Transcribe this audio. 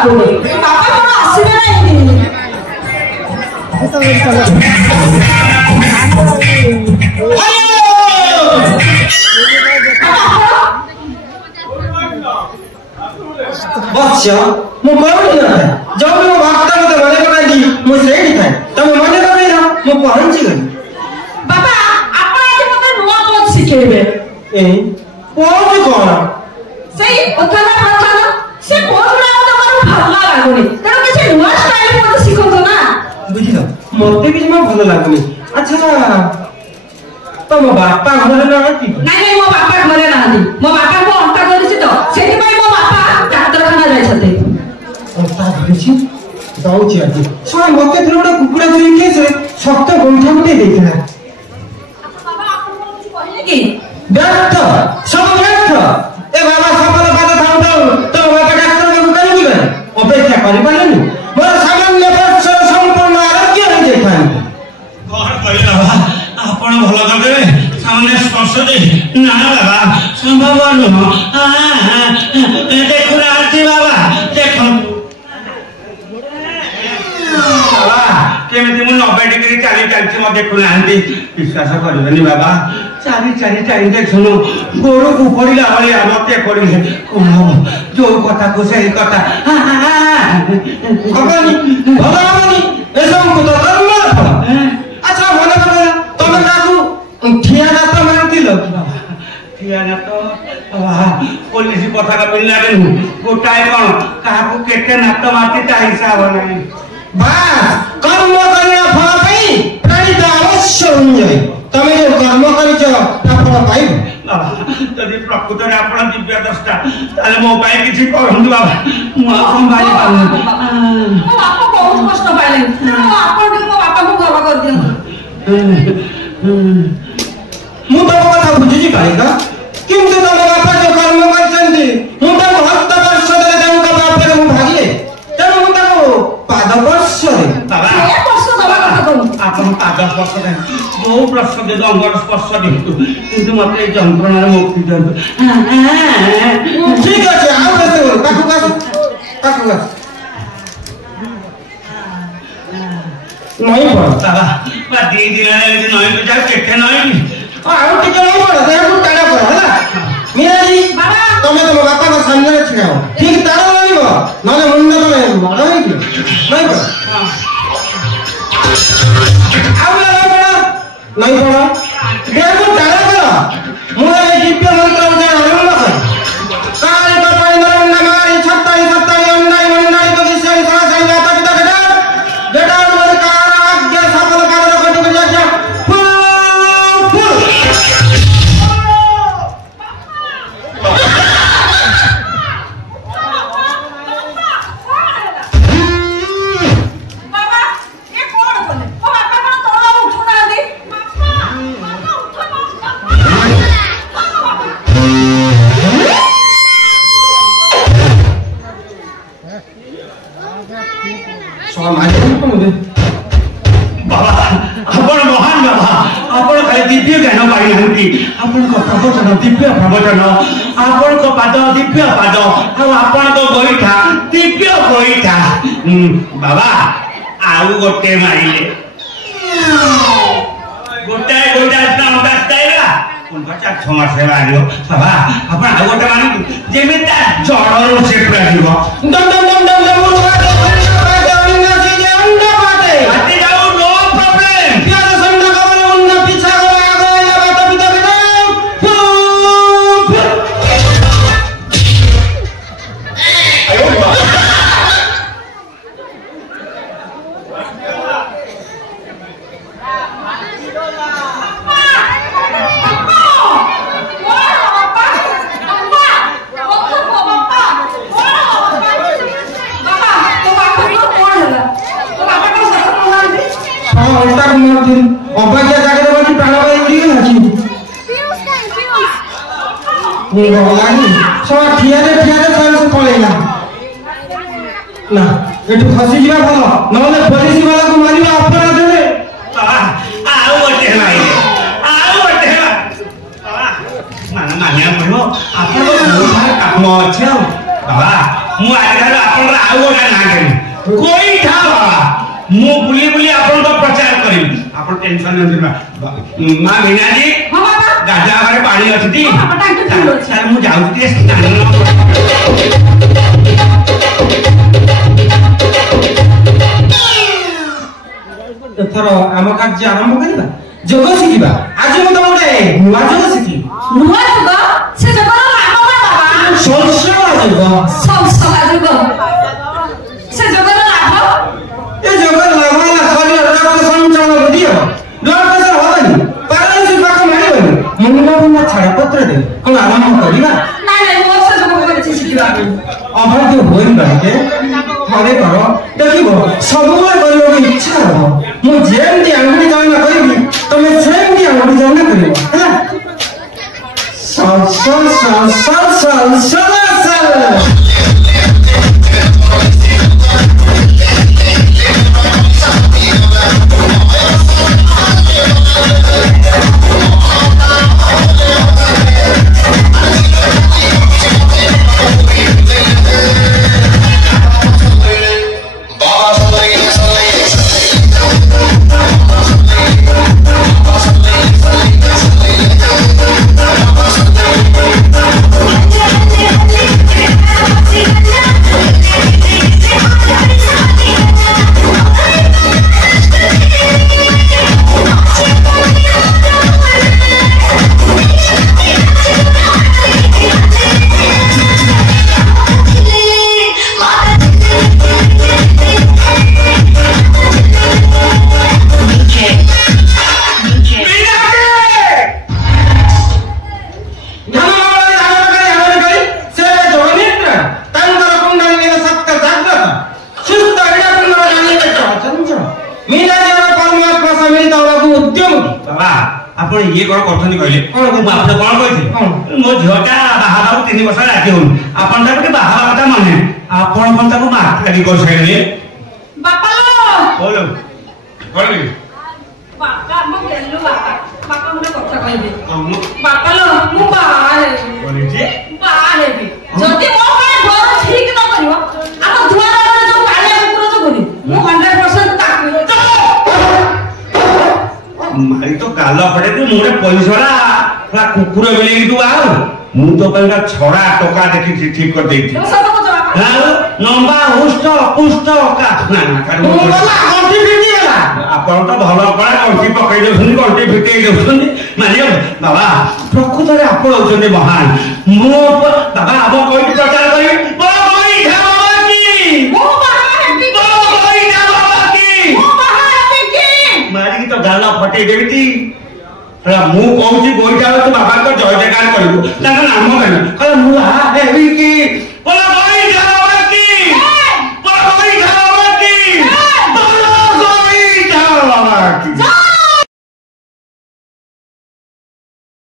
ଲାଗୁନି ବାପା କଣ ଆସିବେ ନା ଏମିତି बच्चा मु पहुंच ना जब मैं वार्ता मते मने पका दी मु सेठी थाए तमे मने पकाई ना मु पहुंच गई बाबा आपण आज मते नुवा कोन सिखेबे ए पहुंच कोन सेई ओथाना भाषाना से कोन ना तो मारू भल्ला लागुनी तेणु किसी नुवा स्टाइल मते सिखंतो ना बुझिलो मते कि जमा भल लागुनी अच्छा तम बापा घरे ना आती नहीं मो बापा घरे ना आती मो बापा को अंता करछि तो सेठी पई मो बापा डाक्तरखाना जाय छते अंता करछि जाउछि आती सो मते थोड़ा कुकुड़ा चोरी केस रे सख्त गोंठा मते देथिला बाबा आपण कुछ कहले कि व्यर्थ सब व्यर्थ ए बाबा सफल बात थाउ थाउ तो बाबा डाक्टर को करू कि अपेक्षा करि पालेनी मोर सामान्य वर्ष संपूर्ण आरोग्य हो जेथान घर कहिला बा आपण भल करदेबे सामने स्पर्श दे ना बाबा संभव नुह देखो आरती बाबा देखो बाबा केमिति मु 90 डिग्री चाली चालछि म देखु नांती विश्वास करबेनी बाबा चाली चाली चाली देख सुनो गोड़ को पड़िला भले मते पड़िले कोन जो कथा को सही कथा भगवानी भगवानी एसम को तो कर्म अच्छा भले भले तमे काकू ठिया ना तो मानती लो ठिया ना तो पुलिस कथा का मिलना रे गोटाए कोन काकू केते नात माती ता हिसाब नाही बास कर्म करिया फल पाई प्राणी तो अवश्य हुंजय तमे जो कर्म करिछ ता फल पाई बाबा यदि प्रकृत रे आपण दिव्य दृष्टा ताले मो पाए किछि करंतु बाबा मु संभाली पाउनी मो बापा बहुत कष्ट पाइले आपण भी मो बापा को गवा कर दियो मु तो कथा बुझी पाइगा किंतु तम बापा जो कर्म करछंती मु तो भक्त वर्ष दे तम का बाप रे मु भागिले तेनु मु ताको पाद वर्ष रे बाबा ए कष्ट दवा कथा कहू आपण पाद स्पर्श दे बहु प्रश्न दे अंगर स्पर्श दिंतु किंतु मते जंत्रणा रे मुक्ति दिंतु ठीक আছে आउ बेसे काकू काकू नहीं पड़ बाबा बा दी दिन रे नहीं तो जा केते नहीं आउ टिके नहीं पड़ दे को टाड़ा पड़ हला मियाजी बाबा तमे तो बापा को सामने रे छिड़ाओ ठीक तारा लागिबो नले मुंड तमे मारो ही नहीं पड़ आउ लगा पड़ नहीं पड़ दे को टाड़ा पड़ मुरे दिव्य मंत्र उठे हनुमान कर काल का पाइंदर नगारी छत्ताई छत्ताई अंडाई मंडाई को किसे सारा साई बात पिता बेटा मोर का आज्ञा सफल कर कटक जा बाबा ये कोन कोने ओ बापा को तोड़ उठो ना दे बापा उठो सो मारे को मुझे बाबा आपण महान बाबा आपण खाली दिव्य ज्ञान पाई हंती आपण को प्रवचन दिव्य प्रवचन आपण को पाद दिव्य पाद आपण को गोईठा दिव्य गोईठा बाबा आउ गोटे मारिले गोटाए गोटा ना स्टाइला कोन बच्चा 6 मास से मारियो बाबा आपण आउ गोटे मारि जेमेता जड़रो से प्राजिबो दम दम दम दम दम हाथी जाओ नो प्रॉब्लम प्यार संडा कवरे उन्ना पीछा कवरे आगे या बात पिता पिता आयो अंतर मोर अबाग्या जागे बोली प्राण भाई की अछि ये भगवानी सो ठिया रे सब पळेला ना एटु फसी जिवा भलो नले पुलिस वाला को मारिबा अपराध रे आउ ओटे भाई आउ ओटे बाबा माना मानिया पड़ो आपन को काम अछि बाबा ମୁଁ ଆଜିଠାରୁ ଆପଣଙ୍କର ଆଉ ଗୋଟେ ନାଁ ଦେବି ଗୋଇଠା ବାବା। ମୁଁ ବୁଲି ବୁଲି ଆପଣଙ୍କ ପ୍ରଚାର କରିବି। ଆପଣ ଟେନସନ ନିଅନ୍ତୁ ମା ଭିଣାଜୀ ଗାଜା ଘରେ ପାଣି ଅଛି ଟି? ମୁଁ ଯାଉଛି ଟିକେ ଏଥର ଆମ କାର୍ଯ୍ୟ ଆରମ୍ଭ କରିବା। ଯୋଗ ଶିଖିବା। ଆଜି ମୁଁ ତମ ଗୋଟେ ନୂଆ ଯୋଗ ଶିଖିବି। ନୂଆ ଯୁଗ ସେ ଯୁଗର ନାମ କଣ ବାବା? ସଂସଳା ଯୋଗ। ସଂସଳା ଯୁଗ ସେ ଯୁଗର ଲାଭ? ଏ ଯୋଗର ଲାଭ ହେଲା ଶରୀର ରକ୍ତ ସଞ୍ଚାଳନ ବୃଦ୍ଧି ହେବ। ବ୍ଲଡ ପ୍ରେସର ହବନି, ପାରାଲିସିସ ପାଖ ମାରିବନି, ମୁଣ୍ଡ ମୁଣ୍ଡ ଛାଡ଼ପତ୍ର ଦେବେ। କଣ ଆରମ୍ଭ କରିବା? ନାଇଁ ନାଇଁ ମୋର ସେ ଯୁଗ କିଛି ଶିଖିବା। ଅଭାଗ୍ୟ ହୁଏନି ବାଳିକେ, ଥରେ କର ଦେଖିବ ସବୁବେଳେ କରିବାକୁ ଇଚ୍ଛା ହବ। ମୁଁ ଯେମିତି ଆଙ୍ଗୁଠି ଚାଳନା କରିବି ତମେ ସେମିତି ଆଙ୍ଗୁଠି ଚାଳନା କରିବ ହେଲା। ସଲ ସଲ ସଲ ସଲ ସଲ ସଲ ସଲ। ଆପଣ ଇଏ କଣ କରୁଛନ୍ତି କହିଲେ? ମୁଁ ଆପଣ କଣ କହିଥିଲି? ମୋ ଝିଅଟା ବାହା ହେବାକୁ 3 ବର୍ଷ ରାଜି ହଉନି। ଆପଣ ତାକୁ ଟିକେ ବାହା କଥା ମାନେ ଆପଣ କଣ ତାକୁ ମାତାଗି କରିସାରିଲେ? ବାପା ବୋଲ କଣ ବାପା ମୁଁ ଗେଲୁ ବାପା ବାପା ଗୋଟେ କଥା କହିବି। ବାପା ଲୋ ମୁଁ ବାହା ହେବି ଯଦି ମୋ ପାଇଁ ଘର ଠିକ ନ କରିବ ଆମ ଦୁଆର ଯୋଉ କାଳିଆ କୁକୁର ଯୋଗୁନି ମୁଁ 100% ତାକୁ ମାରି ତ ଗାଲ ଫଟେ ତୁ ମୁଁ ଗୋଟେ ପଇସା ପୁରା କୁକୁର ବିଲେଇ ତୁ ଆଉ ମୁଁ ତ ପାଇଁ ଛଡା ଟକା ଦେଖି ଠିକ କରିଦେଇଛି। ଲମ୍ବା ହୁଷ୍ଟ ପୁଷ୍ଟ ଆପଣ ତ ଭଲ କଳା ଗଣ୍ଠି ପକେଇ ଦଉଛନ୍ତି ଗଣ୍ଠି ଫିଟେଇ ଦଉଛନ୍ତି ମାନେ ବାବା ପ୍ରକୃତରେ ଆପଣ ହଉଛନ୍ତି ମହାନ। ମୁଁ ବାବା ଆମ କହିକି ପ୍ରଚାର କରିବି ମାରିକି ତ ଗାଲ ଫଟେଇ ଦେବି। ମୁଁ କହୁଛି ଗୋଇଠା ତୁ ବାବାଙ୍କ ଜୟ ଜୟକାର କରିବୁ ତାଙ୍କ ନାମ କହିବି କହିଲେ ମୁଁ ହେବି କି